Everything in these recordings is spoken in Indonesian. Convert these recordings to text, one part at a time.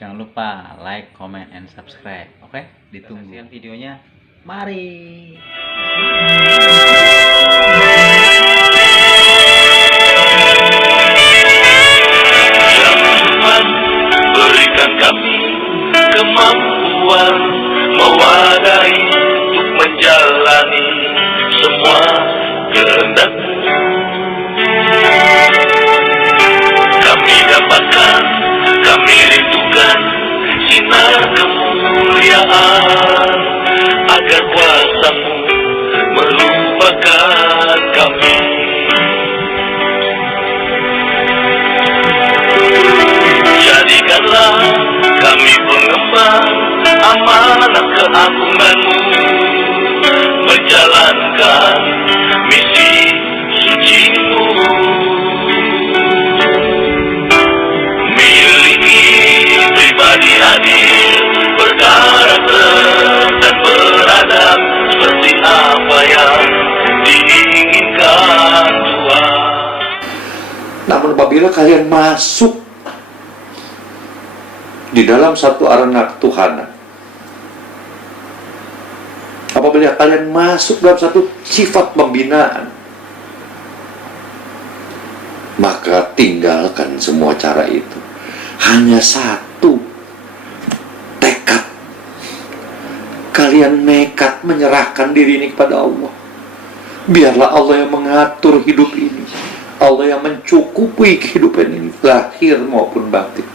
Jangan lupa like, comment, and subscribe. Oke? Ditunggu videonya. Mari. Ya Tuhan, berikan kami kemampuan mewadai untuk menjalani semua kehendak-Mu. Kami dapatkan, kami rindukan sinar kemuliaan, agar kuasa-Mu melupakan kami. Jadikanlah kami pengemban amanah keagungan-Mu, menjalankan misi suci-Mu. Miliki pribadi adil, berkarakter dan beradab seperti apa yang diinginkan Tuhan. Namun apabila kalian masuk di dalam satu arena ketuhanan, apabila kalian masuk dalam satu sifat pembinaan, maka tinggalkan semua cara itu. Hanya satu tekad. Kalian nekat menyerahkan diri ini kepada Allah. Biarlah Allah yang mengatur hidup ini, Allah yang mencukupi kehidupan ini, lahir maupun batin.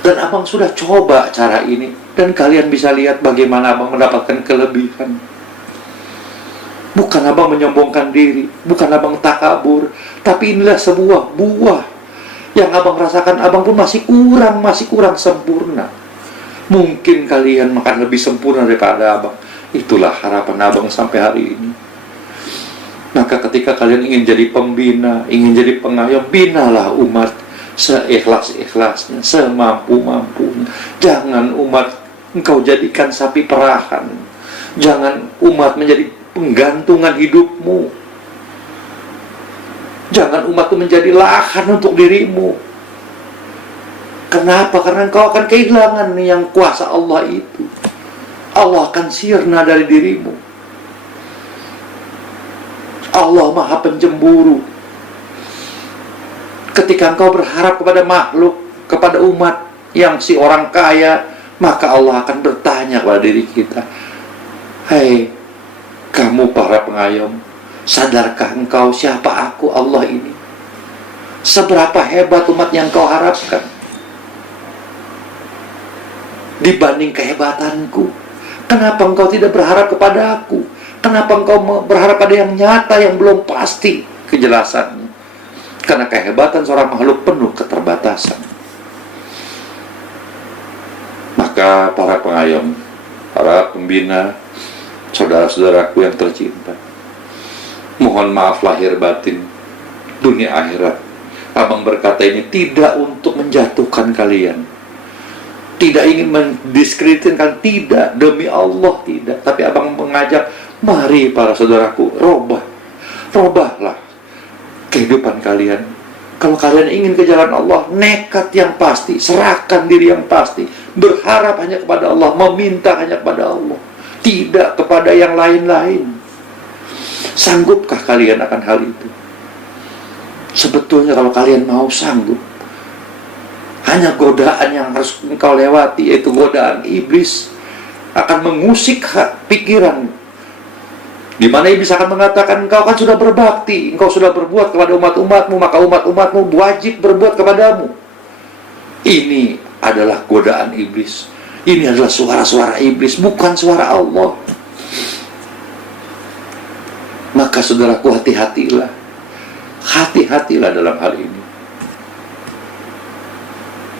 Dan abang sudah coba cara ini, dan kalian bisa lihat bagaimana abang mendapatkan kelebihan. Bukan abang menyombongkan diri, bukan abang takabur, tapi inilah sebuah buah yang abang rasakan. Abang pun masih kurang sempurna. Mungkin kalian akan lebih sempurna daripada abang. Itulah harapan abang sampai hari ini. Maka ketika kalian ingin jadi pembina, ingin jadi pengayom, binalah umat seikhlas-ikhlasnya, semampu-mampunya. Jangan umat engkau jadikan sapi perahan. Jangan umat menjadi penggantungan hidupmu. Jangan umat itu menjadi lahan untuk dirimu. Kenapa? Karena engkau akan kehilangan yang kuasa Allah itu. Allah akan sirna dari dirimu. Allah Maha Pencemburu. Ketika engkau berharap kepada makhluk, kepada umat yang si orang kaya, maka Allah akan bertanya kepada diri kita, "Hei, kamu para pengayom, sadarkah engkau siapa aku Allah ini? Seberapa hebat umat yang kau harapkan dibanding kehebatanku? Kenapa engkau tidak berharap kepada aku? Kenapa engkau berharap pada yang nyata, yang belum pasti kejelasannya?" Karena kehebatan seorang makhluk penuh keterbatasan. Maka para pengayom, para pembina, saudara-saudaraku yang tercinta, mohon maaf lahir batin, dunia akhirat. Abang berkata ini tidak untuk menjatuhkan kalian, tidak ingin mendiskreditkan, tidak, demi Allah tidak. Tapi abang mengajak, mari para saudaraku, robahlah kehidupan kalian. Kalau kalian ingin ke jalan Allah, nekat yang pasti, serahkan diri yang pasti, berharap hanya kepada Allah, meminta hanya kepada Allah, tidak kepada yang lain-lain. Sanggupkah kalian akan hal itu? Sebetulnya kalau kalian mau sanggup, hanya godaan yang harus engkau lewati, yaitu godaan iblis, akan mengusik pikiran. Di mana iblis akan mengatakan, engkau kan sudah berbakti, engkau sudah berbuat kepada umat-umatmu, maka umat-umatmu wajib berbuat kepadamu. Ini adalah godaan iblis. Ini adalah suara-suara iblis, bukan suara Allah. Maka saudaraku, hati-hatilah. Hati-hatilah dalam hal ini.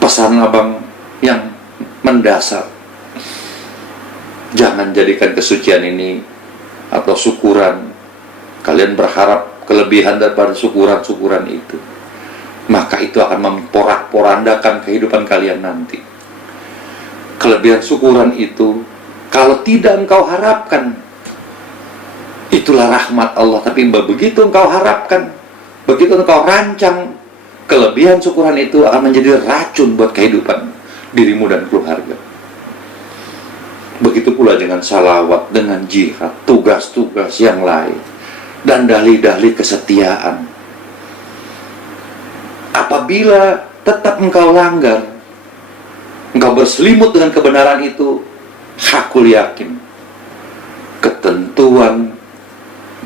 Pesan abang yang mendasar, jangan jadikan kesucian ini atau syukuran, kalian berharap kelebihan daripada syukuran-syukuran itu, maka itu akan memporak-porandakan kehidupan kalian nanti. Kelebihan syukuran itu, kalau tidak engkau harapkan, itulah rahmat Allah. Tapi begitu engkau harapkan, begitu engkau rancang, kelebihan syukuran itu akan menjadi racun buat kehidupan dirimu dan keluarga. Begitu pula dengan salawat, dengan jihad, tugas-tugas yang lain, dan dalih-dalih kesetiaan. Apabila tetap engkau langgar, engkau berselimut dengan kebenaran itu, aku yakin ketentuan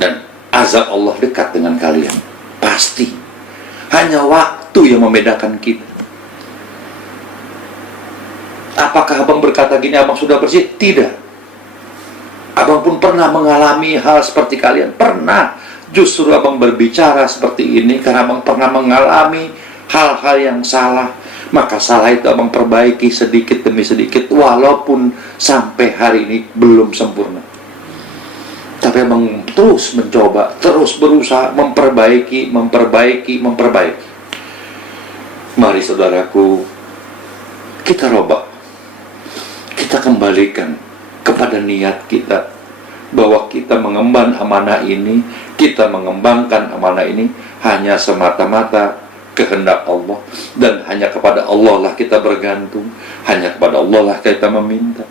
dan azab Allah dekat dengan kalian. Pasti. Hanya waktu yang membedakan kita. Apakah abang berkata gini, abang sudah bersih? Tidak. Abang pun pernah mengalami hal seperti kalian. Pernah. Justru abang berbicara seperti ini karena abang pernah mengalami hal-hal yang salah. Maka salah itu abang perbaiki sedikit demi sedikit, walaupun sampai hari ini belum sempurna. Tapi abang terus mencoba, terus berusaha memperbaiki. Mari saudaraku, kita robak, kita kembalikan kepada niat kita, bahwa kita mengemban amanah ini, kita mengembangkan amanah ini hanya semata-mata kehendak Allah, dan hanya kepada Allah lah kita bergantung, hanya kepada Allah lah kita meminta,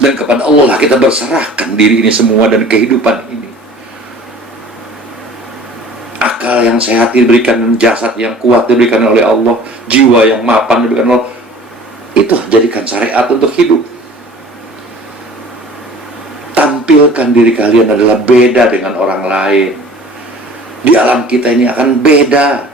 dan kepada Allah lah kita berserahkan diri ini semua dan kehidupan ini. Akal yang sehat diberikan, jasad yang kuat diberikan oleh Allah, jiwa yang mapan diberikan oleh Allah. Itu jadikan syariat untuk hidup. Tampilkan diri kalian adalah beda dengan orang lain. Di alam kita ini akan beda.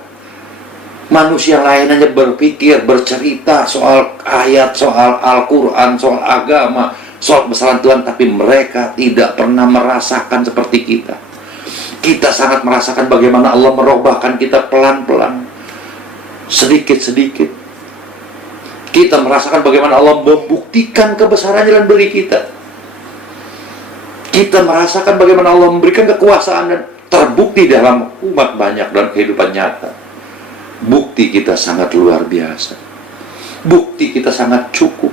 Manusia lain hanya berpikir, bercerita soal ayat, soal Al-Quran, soal agama, soal kebesaran Tuhan, tapi mereka tidak pernah merasakan seperti kita. Kita sangat merasakan bagaimana Allah merubahkan kita pelan-pelan, sedikit-sedikit. Kita merasakan bagaimana Allah membuktikan kebesarannya dalam diri kita. Kita merasakan bagaimana Allah memberikan kekuasaan dan terbukti dalam umat banyak dan kehidupan nyata. Bukti kita sangat luar biasa. Bukti kita sangat cukup.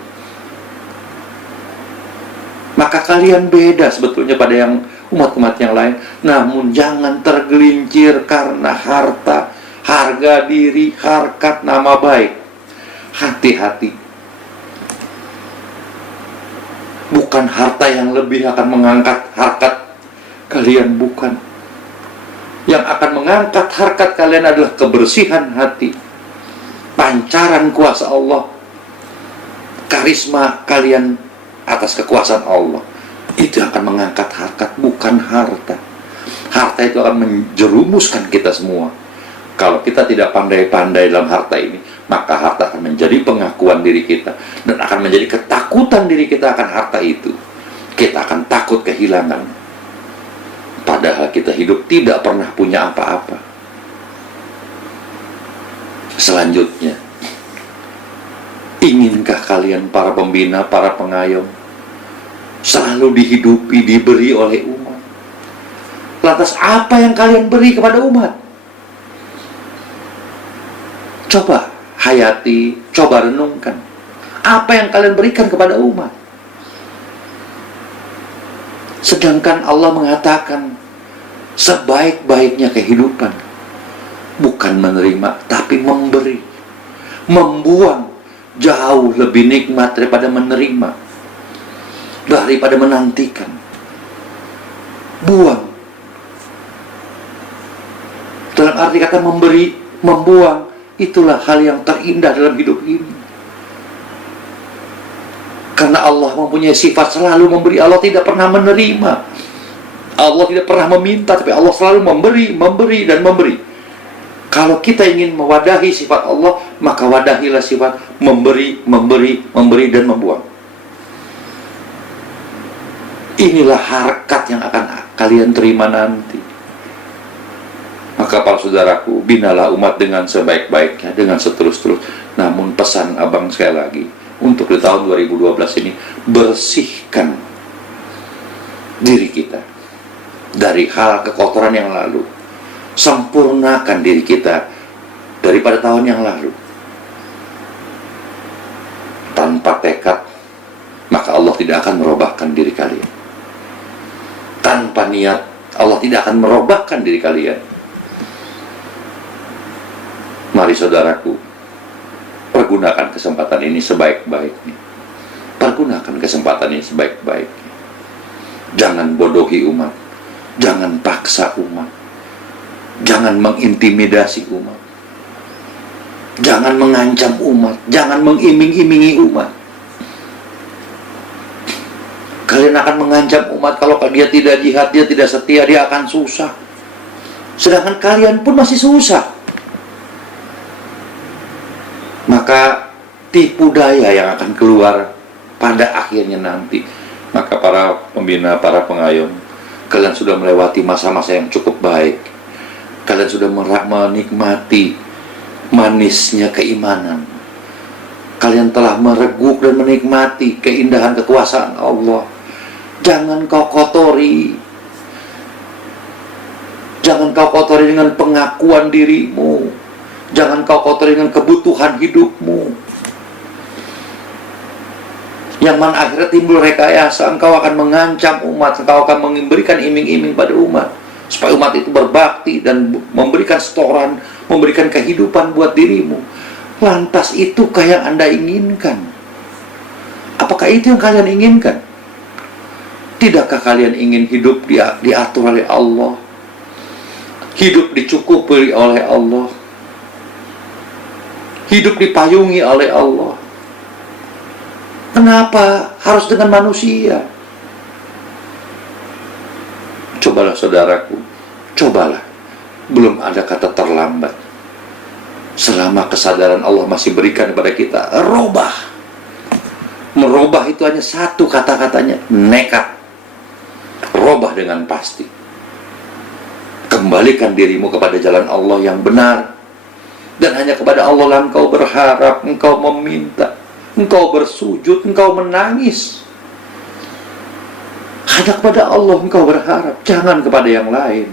Maka kalian beda sebetulnya pada yang umat-umat yang lain. Namun jangan tergelincir karena harta, harga diri, harkat, nama baik. Hati-hati. Bukan harta yang lebih akan mengangkat harkat kalian, bukan. Yang akan mengangkat harkat kalian adalah kebersihan hati, pancaran kuasa Allah, karisma kalian atas kekuasaan Allah. Itu akan mengangkat harkat, bukan harta. Harta itu akan menjerumuskan kita semua. Kalau kita tidak pandai-pandai dalam harta ini, maka harta akan menjadi pengakuan diri kita, dan akan menjadi ketakutan diri kita akan harta itu. Kita akan takut kehilangan, padahal kita hidup tidak pernah punya apa-apa. Selanjutnya, inginkah kalian para pembina, para pengayom selalu dihidupi, diberi oleh umat? Lantas apa yang kalian beri kepada umat? Coba hayati, coba renungkan. Apa yang kalian berikan kepada umat? Sedangkan Allah mengatakan sebaik-baiknya kehidupan bukan menerima, tapi memberi. Membuang jauh lebih nikmat daripada menerima, daripada menantikan. Buang. Dalam arti kata memberi, membuang, itulah hal yang terindah dalam hidup ini. Karena Allah mempunyai sifat selalu memberi. Allah tidak pernah menerima. Allah tidak pernah meminta, tapi Allah selalu memberi, memberi, dan memberi. Kalau kita ingin mewadahi sifat Allah, maka wadahilah sifat memberi, memberi, memberi, dan membuang. Inilah harkat yang akan kalian terima nanti. Maka para saudaraku, binalah umat dengan sebaik-baiknya, dengan seterus-terus. Namun pesan abang sekali lagi, untuk di tahun 2012 ini, bersihkan diri kita dari hal kekotoran yang lalu. Sempurnakan diri kita daripada tahun yang lalu. Tanpa tekad, maka Allah tidak akan merubahkan diri kalian. Tanpa niat, Allah tidak akan merubahkan diri kalian. Mari saudaraku, pergunakan kesempatan ini sebaik-baiknya. Pergunakan kesempatan ini sebaik-baiknya. Jangan bodohi umat. Jangan paksa umat. Jangan mengintimidasi umat. Jangan mengancam umat. Jangan mengiming-imingi umat. Kalian akan mengancam umat kalau dia tidak jihad, dia tidak setia, dia akan susah. Sedangkan kalian pun masih susah. Maka tipu daya yang akan keluar pada akhirnya nanti. Maka para pembina, para pengayom, kalian sudah melewati masa-masa yang cukup baik. Kalian sudah menikmati manisnya keimanan. Kalian telah mereguk dan menikmati keindahan kekuasaan Allah. Jangan kau kotori. Jangan kau kotori dengan pengakuan dirimu. Jangan kau kotori dengan kebutuhan hidupmu. Yang mana akhirnya timbul rekayasa, engkau akan mengancam umat, engkau akan memberikan iming-iming pada umat, supaya umat itu berbakti dan memberikan setoran, memberikan kehidupan buat dirimu. Lantas itukah yang Anda inginkan? Apakah itu yang kalian inginkan? Tidakkah kalian ingin hidup diatur oleh Allah? Hidup dicukupi oleh Allah? Hidup dipayungi oleh Allah? Kenapa harus dengan manusia? Cobalah saudaraku, cobalah. Belum ada kata terlambat. Selama kesadaran Allah masih berikan kepada kita, robah. Merubah itu hanya satu kata-katanya, nekat. Robah dengan pasti. Kembalikan dirimu kepada jalan Allah yang benar. Dan hanya kepada Allah lah engkau berharap, engkau meminta, engkau bersujud, engkau menangis. Hanya kepada Allah engkau berharap, jangan kepada yang lain.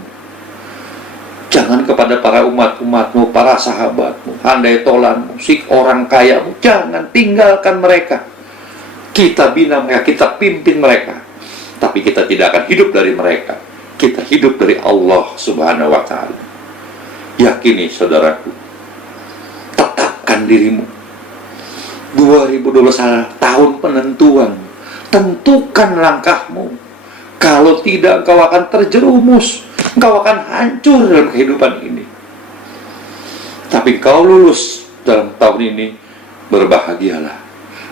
Jangan kepada para umat-umatmu, para sahabatmu, handai tolanmu, orang kayamu. Jangan tinggalkan mereka. Kita bina mereka, kita pimpin mereka. Tapi kita tidak akan hidup dari mereka. Kita hidup dari Allah Subhanahu wa Ta'ala. Yakini saudaraku, tetapkan dirimu. 2021 tahun penentuan. Tentukan langkahmu. Kalau tidak, engkau akan terjerumus, engkau akan hancur dalam kehidupan ini. Tapi kau lulus dalam tahun ini, berbahagialah.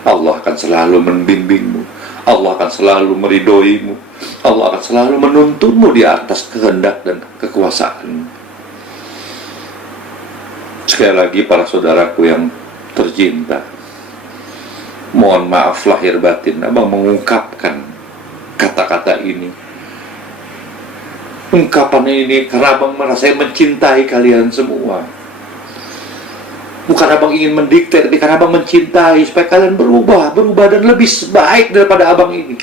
Allah akan selalu membimbingmu. Allah akan selalu meridhoimu. Allah akan selalu menuntunmu di atas kehendak dan kekuasaan. Sekali lagi para saudaraku yang tercinta, mohon maaf lahir batin, abang mengungkapkan kata-kata ini. Ungkapan ini karena abang merasa mencintai kalian semua. Bukan abang ingin mendikte, tapi karena abang mencintai supaya kalian berubah dan lebih baik daripada abang ini,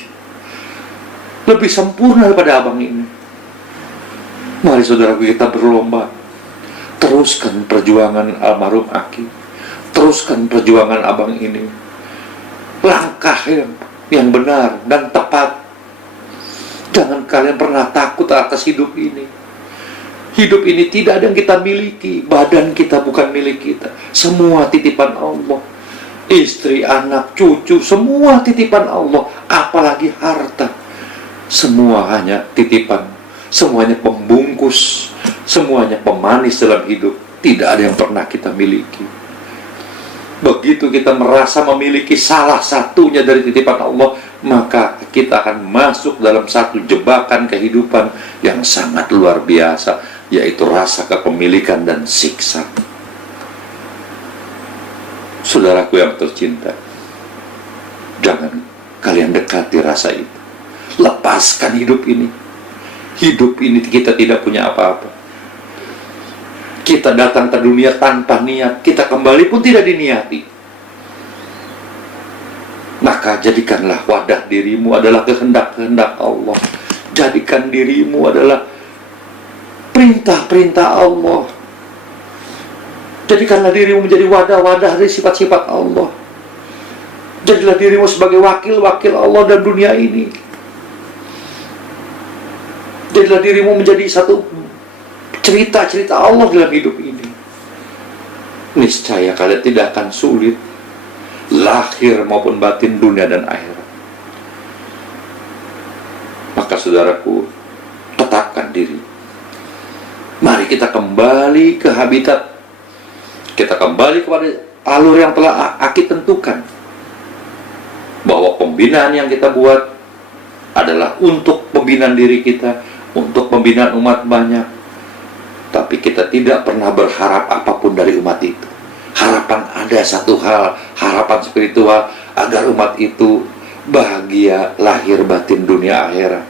lebih sempurna daripada abang ini. Mari saudaraku kita berlomba. Teruskan perjuangan almarhum Aki. Teruskan perjuangan abang ini. Langkah yang benar dan tepat. Jangan kalian pernah takut atas hidup ini. Hidup ini tidak ada yang kita miliki. Badan kita bukan milik kita. Semua titipan Allah. Istri, anak, cucu, semua titipan Allah. Apalagi harta. Semua hanya titipan. Semuanya pembungkus. Semuanya pemanis dalam hidup. Tidak ada yang pernah kita miliki. Begitu kita merasa memiliki salah satunya dari titipan Allah, maka kita akan masuk dalam satu jebakan kehidupan yang sangat luar biasa, yaitu rasa kepemilikan dan siksa. Saudaraku yang tercinta, jangan kalian dekati rasa itu. Lepaskan hidup ini. Hidup ini kita tidak punya apa-apa. Kita datang ke dunia tanpa niat, kita kembali pun tidak diniati. Maka jadikanlah wadah dirimu adalah kehendak-kehendak Allah. Jadikan dirimu adalah perintah-perintah Allah. Jadikanlah dirimu menjadi wadah-wadah dari sifat-sifat Allah. Jadilah dirimu sebagai wakil-wakil Allah dalam dunia ini. Jadilah dirimu menjadi satu cerita-cerita Allah dalam hidup ini. niscaya kalian tidak akan sulit, lahir maupun batin, dunia dan akhirat. Maka saudaraku, tetapkan diri. Mari kita kembali ke habitat, kita kembali kepada alur yang telah Aki tentukan, bahwa pembinaan yang kita buat adalah untuk pembinaan diri kita, untuk pembinaan umat banyak. Tapi kita tidak pernah berharap apapun dari umat itu. Harapan ada satu hal, harapan spiritual, agar umat itu bahagia lahir batin dunia akhirat,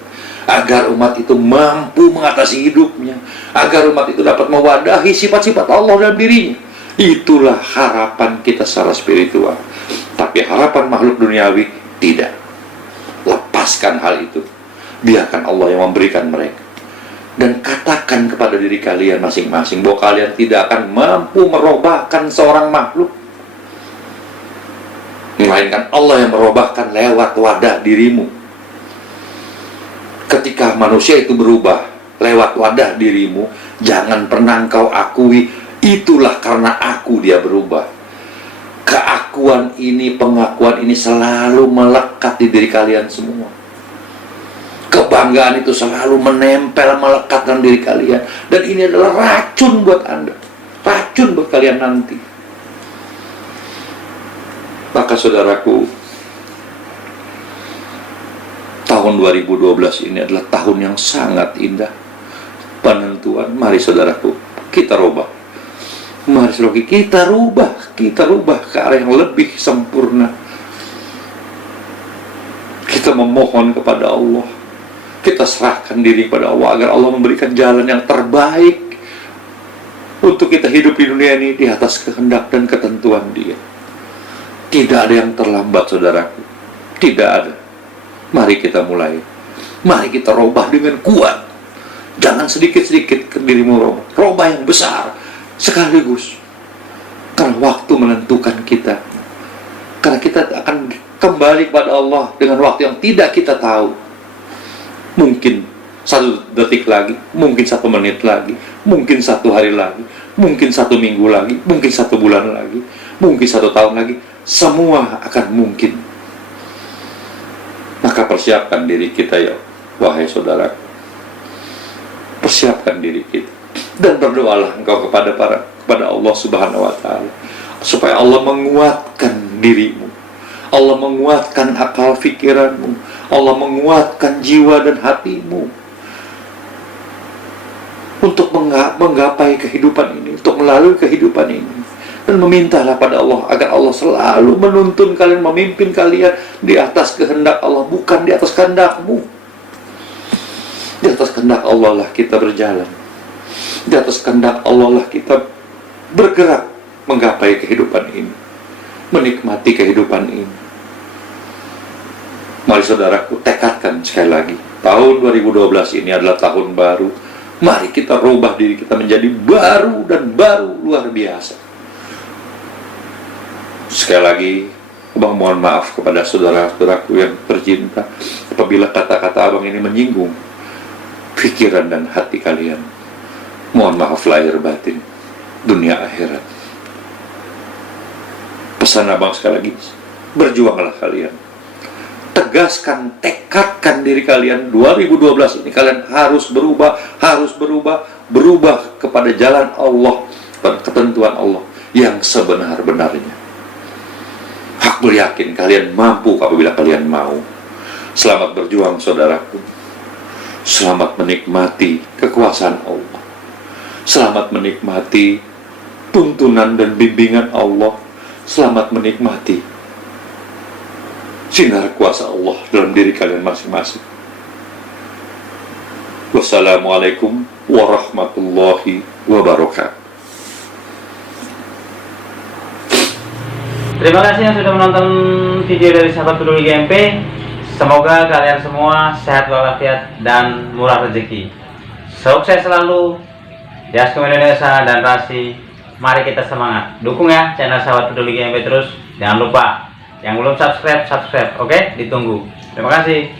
agar umat itu mampu mengatasi hidupnya, agar umat itu dapat mewadahi sifat-sifat Allah dalam dirinya. Itulah harapan kita secara spiritual. Tapi harapan makhluk duniawi tidak. Lepaskan hal itu, biarkan Allah yang memberikan mereka. Dan katakan kepada diri kalian masing-masing bahwa kalian tidak akan mampu merubahkan seorang makhluk, melainkan Allah yang merubahkan lewat wadah dirimu. Ketika manusia itu berubah lewat wadah dirimu, jangan pernah engkau akui itulah karena aku dia berubah. Keakuan ini, pengakuan ini selalu melekat di diri kalian semua. Kebanggaan itu selalu menempel, melekat dalam diri kalian. Dan ini adalah racun buat Anda, racun buat kalian nanti. Maka saudaraku, tahun 2012 ini adalah tahun yang sangat indah. Penentuan, mari saudaraku, kita rubah. Mari saudaraku, kita rubah ke arah yang lebih sempurna. Kita memohon kepada Allah, kita serahkan diri kepada Allah agar Allah memberikan jalan yang terbaik untuk kita hidup di dunia ini di atas kehendak dan ketentuan Dia. Tidak ada yang terlambat saudaraku, tidak ada. Mari kita mulai, mari kita robah dengan kuat. Jangan sedikit-sedikit ke dirimu robah yang besar sekaligus. Karena waktu menentukan kita, karena kita akan kembali kepada Allah dengan waktu yang tidak kita tahu. Mungkin 1 detik lagi, mungkin 1 menit lagi, mungkin 1 hari lagi, mungkin 1 minggu lagi, mungkin 1 bulan lagi, mungkin 1 tahun lagi. Semua akan mungkin. Maka persiapkan diri kita ya, wahai saudara. Persiapkan diri kita. Dan berdoalah engkau kepada Allah Subhanahu wa Ta'ala, supaya Allah menguatkan dirimu, Allah menguatkan akal fikiranmu, Allah menguatkan jiwa dan hatimu untuk menggapai kehidupan ini, untuk melalui kehidupan ini. Dan memintalah pada Allah agar Allah selalu menuntun kalian, memimpin kalian di atas kehendak Allah, bukan di atas kehendakmu. Di atas kehendak Allah lah kita berjalan, di atas kehendak Allah lah kita bergerak menggapai kehidupan ini, menikmati kehidupan ini. Mari saudaraku, tekadkan sekali lagi, tahun 2012 ini adalah tahun baru. Mari kita rubah diri kita menjadi baru dan baru luar biasa. Sekali lagi, Abang mohon maaf kepada saudara-saudaraku yang tercinta apabila kata-kata Abang ini menyinggung pikiran dan hati kalian. Mohon maaf lahir batin, dunia akhirat. Pesan Abang sekali lagi, berjuanglah kalian. Tegaskan, tekadkan diri kalian. 2012 ini kalian harus berubah, berubah kepada jalan Allah dan ketentuan Allah yang sebenar-benarnya. Aku yakin kalian mampu apabila kalian mau. Selamat berjuang saudaraku. Selamat menikmati kekuasaan Allah. Selamat menikmati tuntunan dan bimbingan Allah. Selamat menikmati sinar kuasa Allah dalam diri kalian masing-masing. Wassalamualaikum warahmatullahi wabarakatuh. Terima kasih yang sudah menonton video dari Sahabat Peduli GMP. Semoga kalian semua sehat walafiat dan murah rezeki. Sukses selalu. Jaskum Indonesia dan Rasi. Mari kita semangat. Dukung ya channel Sahabat Peduli GMP terus. Jangan lupa yang belum subscribe, oke? Ditunggu. Terima kasih.